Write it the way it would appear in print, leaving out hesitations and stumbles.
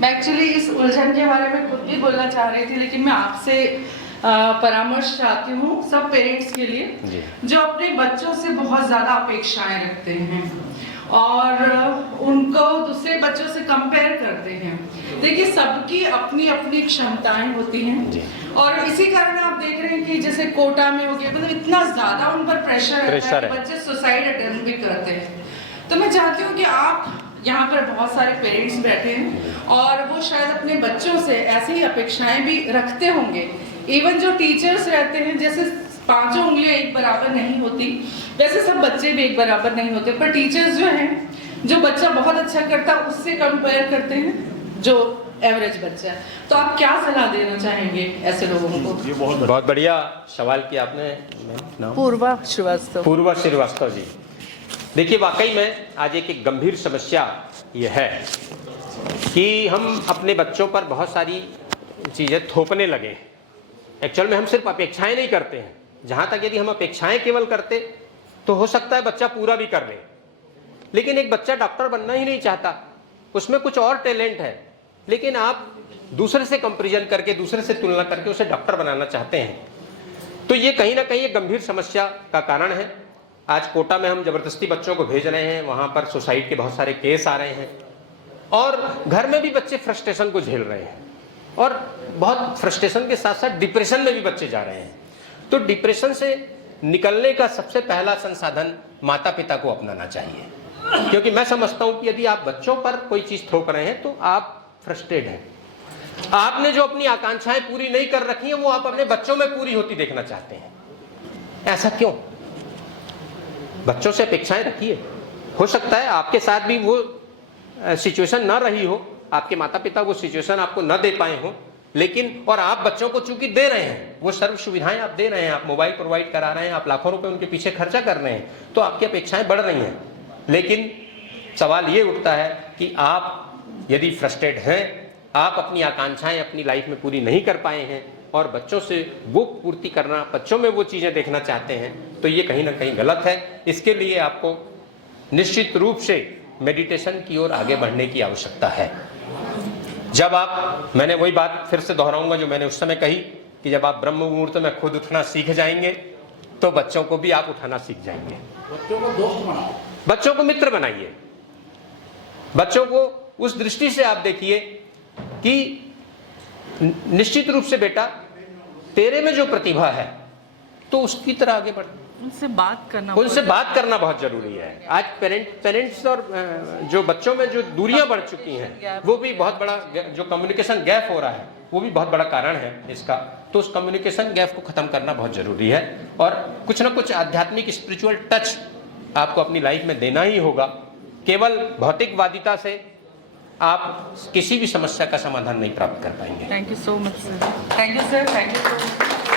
मैं एक्चुअली इस उलझन के बारे में खुद भी बोलना चाह रही थी, लेकिन मैं आपसे परामर्श चाहती हूँ सब पेरेंट्स के लिए जो अपने बच्चों से बहुत ज़्यादा अपेक्षाएं रखते हैं और उनको दूसरे बच्चों से कंपेयर करते हैं। देखिए, सबकी अपनी अपनी क्षमताएं होती हैं और इसी कारण आप देख रहे हैं कि जैसे कोटा में हो गया, मतलब इतना ज़्यादा उन पर प्रेशर है कि बच्चे सुसाइड अटेम्प्ट भी करते हैं। तो मैं चाहती हूँ कि आप यहाँ पर बहुत सारे पेरेंट्स बैठे हैं और वो शायद अपने बच्चों से ऐसी ही अपेक्षाएं भी रखते होंगे। इवन जो टीचर्स रहते हैं, जैसे पांचों उंगलियां एक बराबर नहीं होती, वैसे सब बच्चे भी एक बराबर नहीं होते, पर टीचर्स जो हैं, जो बच्चा बहुत अच्छा करता है उससे कंपेयर करते हैं जो एवरेज बच्चा है। तो आप क्या सलाह देना चाहेंगे ऐसे लोगों को? ये बहुत बढ़िया सवाल किया आपने। पूर्वा श्रीवास्तव जी, देखिए वाकई में आज एक गंभीर समस्या ये है कि हम अपने बच्चों पर बहुत सारी चीज़ें थोपने लगे। एक्चुअल में हम सिर्फ अपेक्षाएं नहीं करते हैं। जहाँ तक यदि हम अपेक्षाएं केवल करते तो हो सकता है बच्चा पूरा भी कर ले, लेकिन एक बच्चा डॉक्टर बनना ही नहीं चाहता, उसमें कुछ और टैलेंट है, लेकिन आप दूसरे से कंपैरिजन करके, दूसरे से तुलना करके उसे डॉक्टर बनाना चाहते हैं। तो ये कहीं ना कहीं एक गंभीर समस्या का कारण है। आज कोटा में हम जबरदस्ती बच्चों को भेज रहे हैं, वहां पर सुसाइड के बहुत सारे केस आ रहे हैं और घर में भी बच्चे फ्रस्ट्रेशन को झेल रहे हैं और बहुत फ्रस्ट्रेशन के साथ साथ डिप्रेशन में भी बच्चे जा रहे हैं। तो डिप्रेशन से निकलने का सबसे पहला संसाधन माता पिता को अपनाना चाहिए, क्योंकि मैं समझता हूं कि यदि आप बच्चों पर कोई चीज थोप रहे हैं तो आप फ्रस्ट्रेट हैं। आपने जो अपनी आकांक्षाएं पूरी नहीं कर रखी हैं वो आप अपने बच्चों में पूरी होती देखना चाहते हैं। ऐसा क्यों? बच्चों से अपेक्षाएं रखिए। हो सकता है आपके साथ भी वो सिचुएशन ना रही हो, आपके माता पिता वो सिचुएशन आपको न दे पाए हो, लेकिन और आप बच्चों को चूंकि दे रहे हैं, वो सर्व सुविधाएं आप दे रहे हैं, आप मोबाइल प्रोवाइड करा रहे हैं, आप लाखों रुपए उनके पीछे खर्चा कर रहे हैं, तो आपकी अपेक्षाएं बढ़ रही हैं। लेकिन सवाल ये उठता है कि आप यदि फ्रस्ट्रेट हैं, आप अपनी आकांक्षाएं अपनी लाइफ में पूरी नहीं कर पाए हैं और बच्चों से वो पूर्ति करना, बच्चों में वो चीजें देखना चाहते हैं, तो ये कहीं ना कहीं गलत है। इसके लिए आपको निश्चित रूप से मेडिटेशन की ओर आगे बढ़ने की आवश्यकता है। जब आप, मैंने वही बात फिर से दोहराऊंगा जो मैंने उस समय कही कि जब आप ब्रह्म मुहूर्त में खुद उठना सीख जाएंगे तो बच्चों को भी आप उठाना सीख जाएंगे। बच्चों को दोस्त बनाओ, बच्चों को मित्र बनाइए। बच्चों को उस दृष्टि से आप देखिए कि निश्चित रूप से बेटा तेरे में जो प्रतिभा है तो उसकी तरह आगे बढ़, उनसे बात करना बहुत जरूरी है। आज पेरेंट्स और जो बच्चों में जो दूरियां बढ़ चुकी हैं, वो भी बहुत बड़ा, जो कम्युनिकेशन गैप हो रहा है वो भी बहुत बड़ा कारण है इसका। तो उस कम्युनिकेशन गैप को खत्म करना बहुत जरूरी है और कुछ ना कुछ आध्यात्मिक स्पिरिचुअल टच आपको अपनी लाइफ में देना ही होगा। केवल भौतिकवादिता से आप किसी भी समस्या का समाधान नहीं प्राप्त कर पाएंगे। Thank you so much sir. Thank you sir. Thank you so much.